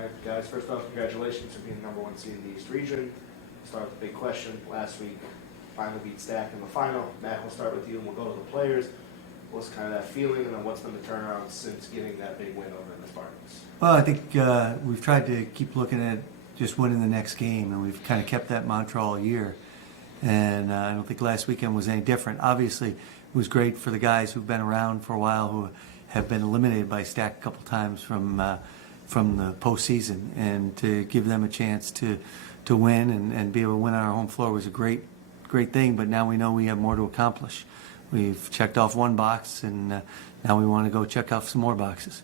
All right, guys, first off, congratulations for being the #1 seed in the East region. Start with the big question. Last week, finally beat Stack in the final. Matt, we'll start with you and we'll go to the players. What's kind of that feeling, and then what's been the turnaround since getting that big win over in the Spartans? Well, I think we've tried to keep looking at just winning the next game, and we've kind of kept that mantra all year. And I don't think last weekend was any different. Obviously, it was great for the guys who've been around for a while, who have been eliminated by Stack a couple times from the postseason, and to give them a chance to win and be able to win on our home floor was a great thing. But now we know we have more to accomplish. We've checked off one box, and now we want to go check off some more boxes.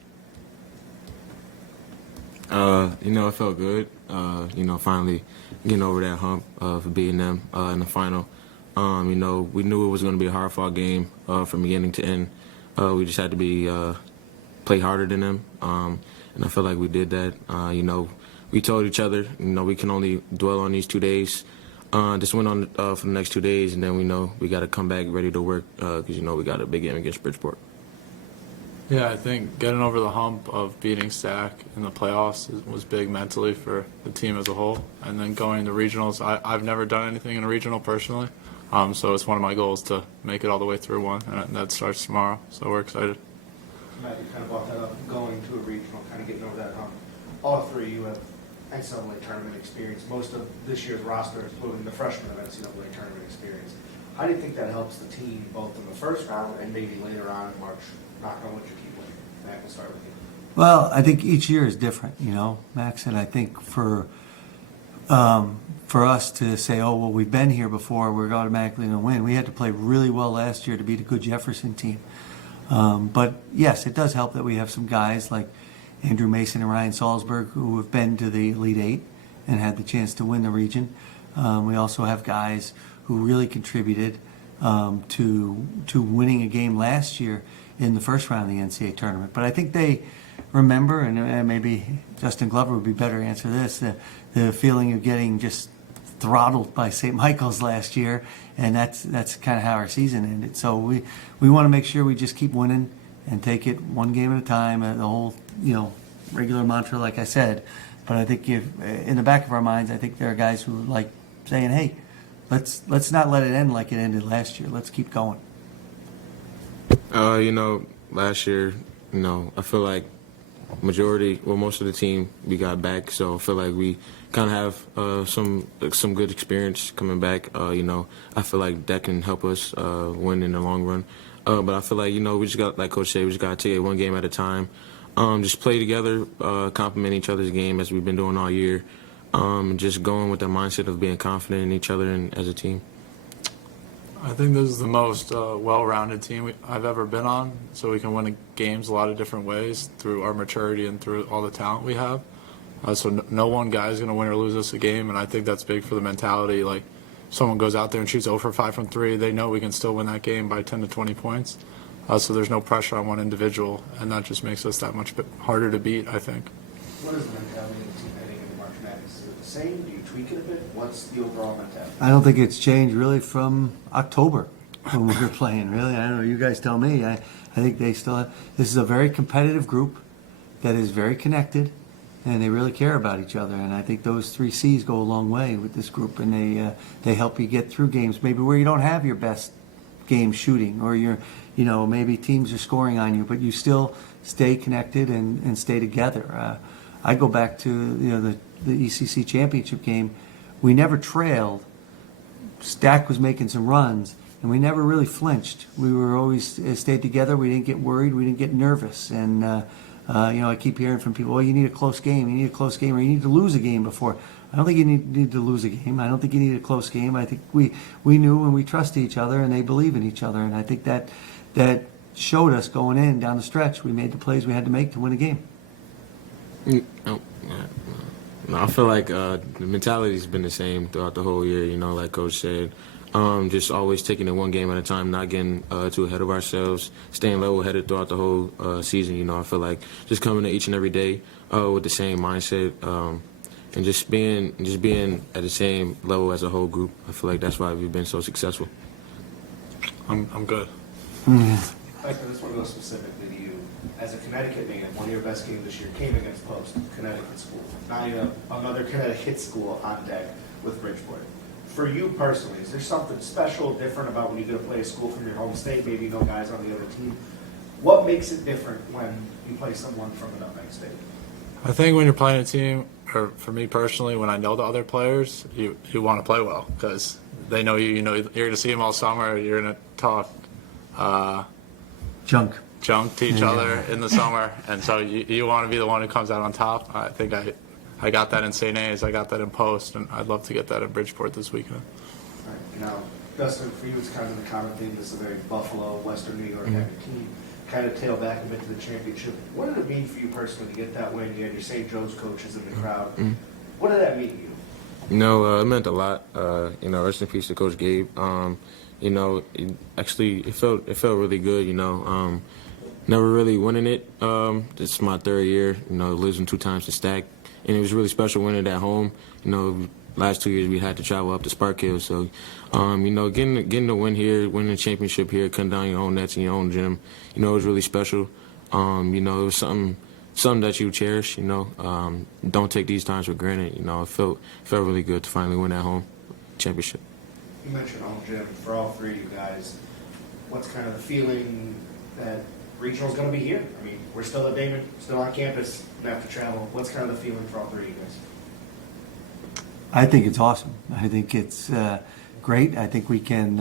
It felt good. Finally getting over that hump of beating them in the final. We knew it was going to be a hard-fought game from beginning to end. We just had to play harder than them, and I feel like we did that. We told each other, we can only dwell on these 2 days. Just went on for the next 2 days, and then we know we got to come back ready to work because we got a big game against Bridgeport. Yeah, I think getting over the hump of beating Stack in the playoffs was big mentally for the team as a whole. And then going to regionals, I've never done anything in a regional personally, so it's one of my goals to make it all the way through one, and that starts tomorrow, so we're excited. Matt, you kind of brought that up, going to a regional, kind of getting over that hump. All three, you have NCAA tournament experience. Most of this year's roster, including the freshmen, of NCAA tournament experience. How do you think that helps the team, both in the first round and maybe later on in March? Knock on wood, you keep winning. Matt, we'll start with you. Well, I think each year is different, Max, and I think for us to say, oh, well, we've been here before, we're automatically going to win. We had to play really well last year to beat a good Jefferson team. But yes, it does help that we have some guys like Andrew Mason and Ryan Salzberg who have been to the Elite Eight and had the chance to win the region. We also have guys who really contributed to winning a game last year in the first round of the NCAA tournament. But I think they remember, and maybe Justin Glover would be better to answer this, the feeling of getting just throttled by St. Michael's last year, and that's kind of how our season ended. So we want to make sure we just keep winning and take it one game at a time, the whole regular mantra, like I said. But I think if in the back of our minds, I think there are guys who like saying, hey, let's not let it end like it ended last year. Let's keep going. Last year, I feel like most of the team we got back, so I feel like we kind of have some good experience coming back. I feel like that can help us win in the long run. But I feel like we just got, like Coach said, we just got to take it one game at a time. Just play together, complement each other's game as we've been doing all year. Just going with the mindset of being confident in each other and as a team. I think this is the most well-rounded team I've ever been on, so we can win games a lot of different ways through our maturity and through all the talent we have. So no one guy is going to win or lose us a game, and I think that's big for the mentality. Like, if someone goes out there and shoots 0 for 5 from 3, they know we can still win that game by 10 to 20 points. So there's no pressure on one individual, and that just makes us that much harder to beat, I think. What is the mentality of the team heading into March Madness? Is it the same? Do you tweak it a bit? What's the overall mentality? I don't think it's changed really from October when we were playing, really. I don't know, you guys tell me. I think they still have, this is a very competitive group that is very connected, and they really care about each other. And I think those 3 C's go a long way with this group, and they help you get through games maybe where you don't have your best game shooting, or maybe teams are scoring on you, but you still stay connected and stay together. I go back to the ECC championship game. We never trailed. Stack was making some runs, and we never really flinched. We were always stayed together. We didn't get worried. We didn't get nervous. And I keep hearing from people, "Oh, you need a close game. You need a close game, or you need to lose a game before." I don't think you need to lose a game. I don't think you need a close game. I think we knew and we trusted each other, and they believe in each other. And I think that showed us going in down the stretch. We made the plays we had to make to win a game. No, I feel like the mentality's been the same throughout the whole year, like Coach said. Just always taking it one game at a time, not getting too ahead of ourselves, staying level-headed throughout the whole season. I feel like just coming to each and every day with the same mindset and just being at the same level as a whole group. I feel like that's why we've been so successful. I'm good. Becker, this one goes specifically to you. as a Connecticut native, one of your best games this year came against Post, Connecticut school. Now you have another Connecticut school on deck with Bridgeport. For you personally, is there something special, different about when you get to play a school from your home state, maybe no guys on the other team? What makes it different when you play someone from an up-next state? I think when you're playing a team, or for me personally, when I know the other players, you want to play well because they know you. You know you're going to see them all summer. You're going to talk Junk. junk to each other in the summer, and so you want to be the one who comes out on top. I think I got that in St. A's, I got that in Post, and I'd love to get that in Bridgeport this weekend. All right, now, Dustin, for you, it's kind of the common thing. This is a very Buffalo, Western New York heavy team. Kind of tail back a bit to the championship. What did it mean for you personally to get that win? You had your St. Joe's coaches in the crowd. What did that mean to you? You know, it meant a lot. You know, rest in peace to Coach Gabe. You know, it felt really good. You know, never really winning it. This is my third year. You know, losing 2 times to Stack, and it was really special winning at home. You know, last 2 years we had to travel up to Spark Hill, so you know, getting the win here, winning the championship here, cutting down your own nets in your own gym. You know, it was really special. You know, it was something that you cherish. You know, don't take these times for granted. You know, it felt really good to finally win at home championship. You mentioned home gym. For all three of you guys, what's kind of the feeling that regional's going to be here? I mean, we're still at Damon, still on campus, we have to travel. What's kind of the feeling for all three of you guys? I think it's awesome. I think it's great. I think we can,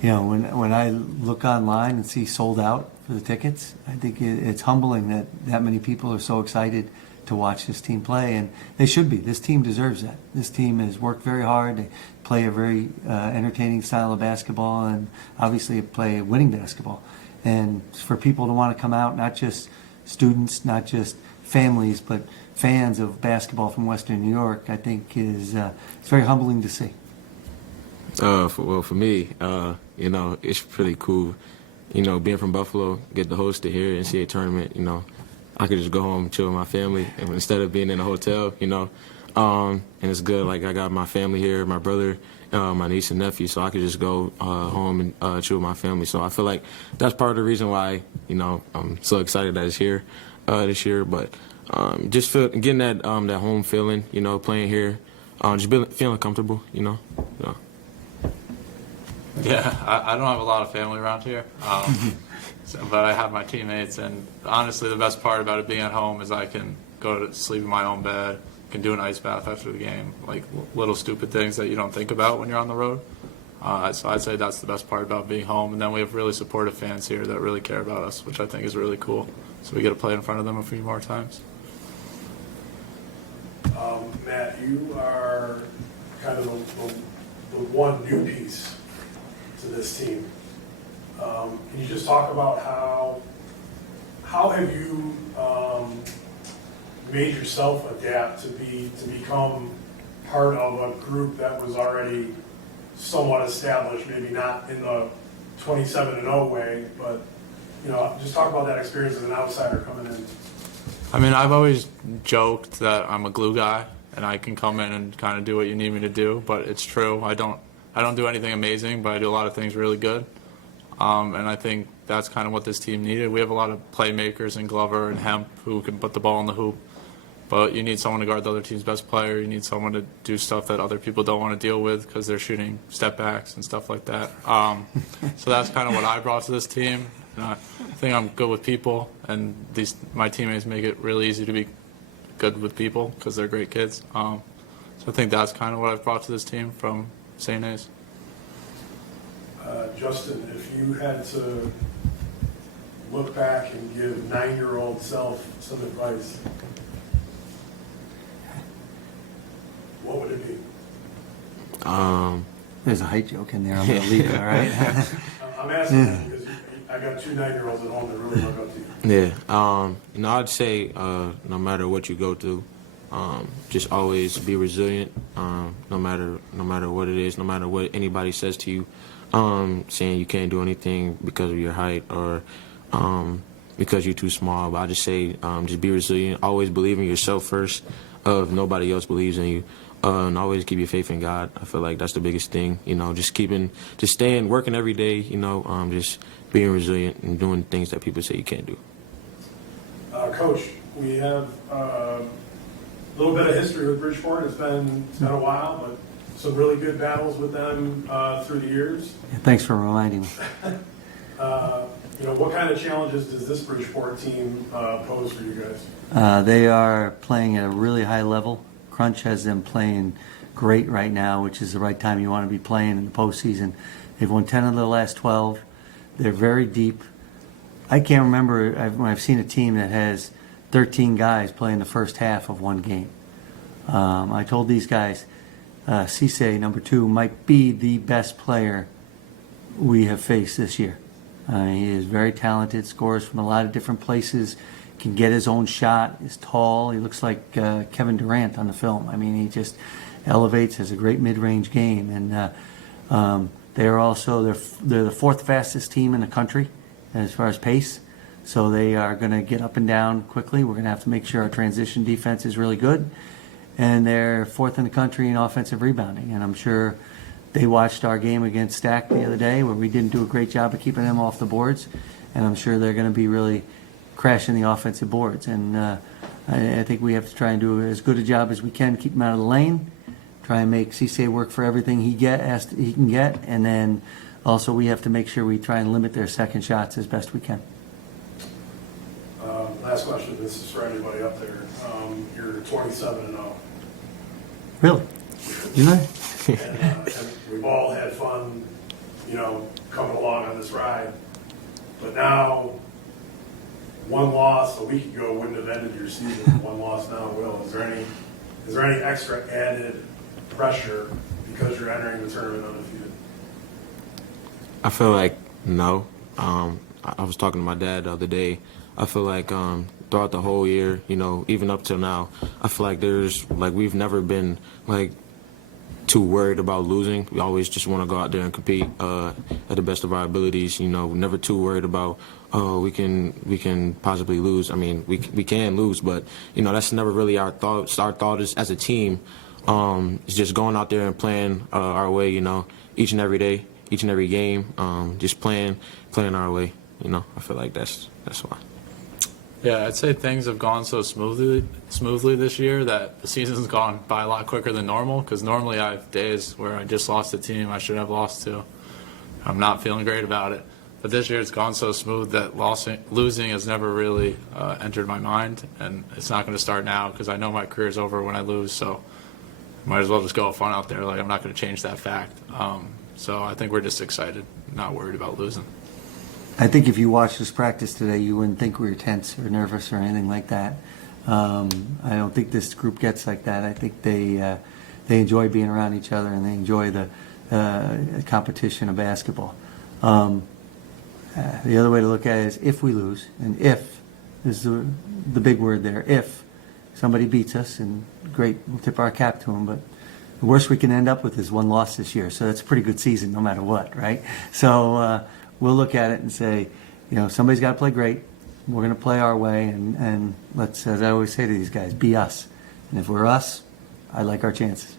you know, when I look online and see sold out for the tickets, I think it's humbling that many people are so excited to watch this team play, and they should be. This team deserves that. This team has worked very hard. They play a very entertaining style of basketball, and obviously play winning basketball. And for people to want to come out, not just students, not just families, but fans of basketball from Western New York, I think is it's very humbling to see. For me, you know, it's pretty cool. You know, being from Buffalo, get to host it here and see a tournament. You know, I could just go home and chill with my family and instead of being in a hotel. You know, and it's good. Like I got my family here, my brother, my niece and nephew, so I could just go home and chill with my family. So I feel like that's part of the reason why, you know, I'm so excited that it's here this year. But just getting that home feeling, you know, playing here, just feeling comfortable, you know. Yeah. Yeah, I don't have a lot of family around here, but I have my teammates, and honestly the best part about it being at home is I can go to sleep in my own bed, can do an ice bath after the game, like little stupid things that you don't think about when you're on the road. So I'd say that's the best part about being home, and then we have really supportive fans here that really care about us, which I think is really cool. So we get to play in front of them a few more times. Matt, you are kind of the one new piece to this team. Can you just talk about how have you made yourself adapt to become part of a group that was already somewhat established, maybe not in the 27-0 way, but you know, just talk about that experience as an outsider coming in. I mean, I've always joked that I'm a glue guy and I can come in and kind of do what you need me to do, but it's true. I don't do anything amazing, but I do a lot of things really good. And I think that's kind of what this team needed. We have a lot of playmakers in Glover and Hemp who can put the ball in the hoop, but you need someone to guard the other team's best player. You need someone to do stuff that other people don't want to deal with because they're shooting step backs and stuff like that. So that's kind of what I brought to this team. And I think I'm good with people, and my teammates make it really easy to be good with people because they're great kids. So I think that's kind of what I've brought to this team from St. A's. Justin, if you had to look back and give 9-year-old self some advice, what would it be? There's a height joke in there. I'm going to leave it, all right? I'm asking that because I got 2 9-year-olds at home that really look up to you. Yeah. You know, I'd say no matter what you go through, just always be resilient. No matter what it is, no matter what anybody says to you, saying you can't do anything because of your height or because you're too small. But I just say just be resilient. Always believe in yourself first. If nobody else believes in you. And always keep your faith in God. I feel like that's the biggest thing. You know, just staying, working every day. You know, just being resilient and doing things that people say you can't do. Coach, we have a little bit of history with Bridgeport. It's been a while, but some really good battles with them through the years. Yeah, thanks for reminding me. What kind of challenges does this Bridgeport team pose for you guys? They are playing at a really high level. Crunch has them playing great right now, which is the right time you want to be playing in the postseason. They've won 10 of the last 12. They're very deep. I can't remember when I've seen a team that has 13 guys playing the first half of one game. I told these guys, Cisse, number 2, might be the best player we have faced this year. He is very talented, scores from a lot of different places, can get his own shot, is tall. He looks like Kevin Durant on the film. I mean, he just elevates, has a great mid-range game. And they're the 4th fastest team in the country as far as pace. So they are going to get up and down quickly. We're going to have to make sure our transition defense is really good. And they're 4th in the country in offensive rebounding. And I'm sure they watched our game against Stack the other day where we didn't do a great job of keeping them off the boards. And I'm sure they're going to be really crashing the offensive boards. And I think we have to try and do as good a job as we can, keep them out of the lane, try and make Cisse work for everything he can get. And then also we have to make sure we try and limit their second shots as best we can. Last question. This is for anybody up there. You're 27-0. Really? You know? And we've all had fun, coming along on this ride. But now, one loss a week ago wouldn't have ended your season. One loss now will. Is there any extra added pressure because you're entering the tournament undefeated? I feel like no. I was talking to my dad the other day. I feel like throughout the whole year, even up till now, I feel like we've never been too worried about losing. We always just want to go out there and compete at the best of our abilities. Never too worried about we can possibly lose. I mean, we can lose, but that's never really our thought. Our thought is as a team is just going out there and playing our way. Each and every day, each and every game, just playing our way. I feel like that's why. Yeah, I'd say things have gone so smoothly this year that the season's gone by a lot quicker than normal, because normally I have days where I just lost a team I should have lost to. I'm not feeling great about it. But this year it's gone so smooth that losing has never really entered my mind, and it's not going to start now because I know my career is over when I lose, so might as well just go have fun out there. I'm not going to change that fact. So I think we're just excited, not worried about losing. I think if you watched us practice today, you wouldn't think we were tense or nervous or anything like that. I don't think this group gets like that. I think they enjoy being around each other and they enjoy the competition of basketball. The other way to look at it is if we lose, and if is the big word there. If somebody beats us, and great, we'll tip our cap to them. But the worst we can end up with is one loss this year. So that's a pretty good season, no matter what, right? So. We'll look at it and say, somebody's got to play great. We're going to play our way, and let's, as I always say to these guys, be us. And if we're us, I like our chances.